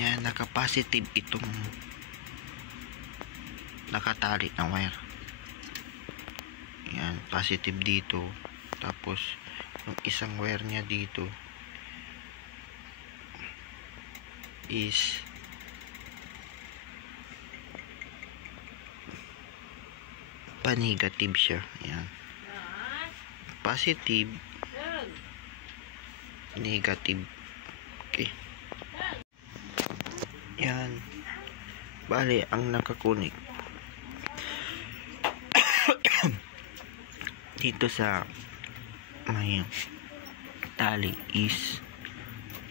Yan, naka-positive itong nakatali ng wire. Yan, positive dito. Tapos yung isang wire niya dito is pa-negative siya. Yan. Positive, negative. Okay. Yan. Bali, ang nakakunik dito sa may tali is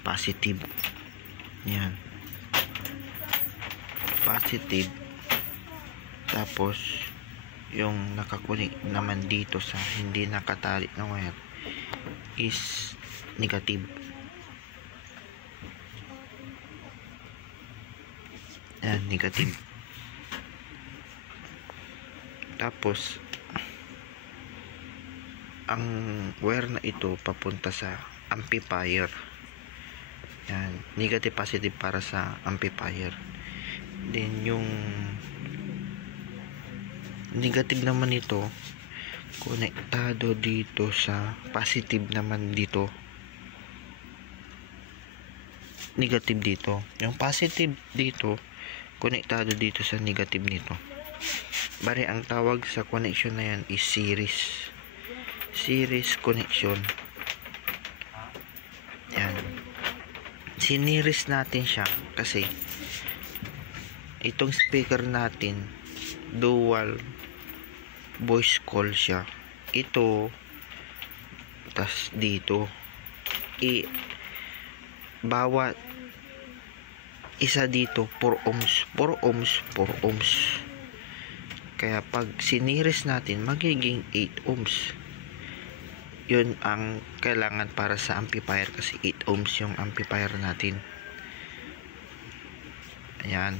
positive. Yan. Positive. Tapos yung nakakunik naman dito sa hindi nakatali ng wire is negative. Yan, negative. Tapos ang wire na ito papunta sa amplifier. Yan, negative positive para sa amplifier. Then yung negative naman ito konektado dito sa positive naman dito. Negative dito. Yung positive dito konektado dito sa negative nito. Bari ang tawag sa connection na yan is series connection. Yan. Siniris natin siya kasi itong speaker natin dual voice call siya. Ito tas dito bawat isa dito 4 ohms. Kaya pag siniris natin magiging 8 ohms. Yun ang kailangan para sa amplifier kasi 8 ohms yung amplifier natin. Ayan.